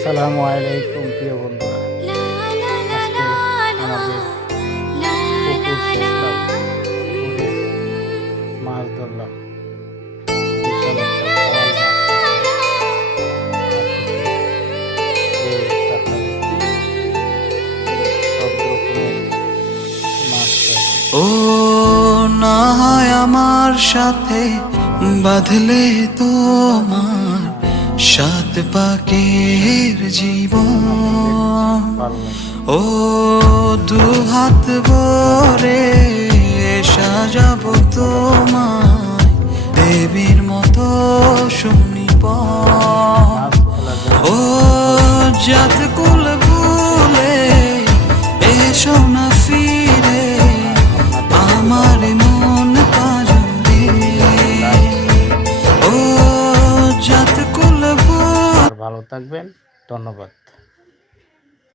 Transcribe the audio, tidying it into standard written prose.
আসসালামু আলাইকুম প্রিয় বন্ধুরা। আজকে আমাদের পুকুর সেচলাম, পুকুরে মাছ ধরলাম। বিশাল একটা বোয়াল মাছ মারতেছি। তারপরে সব রকমের মাছ পাইলাম। ও না হয় আমার সাথে বাঁধলে তোমার সাত পাকের জীবন। ও দু হাত ভরে সাজাবো তোমায় দেবীর মতো শুনিব। ও জাত কুল ভুলে এসো না ফিরে আমার মন পাজরে। ও জাত কুল ভুলে। ভালো থাকবেন, ধন্যবাদ।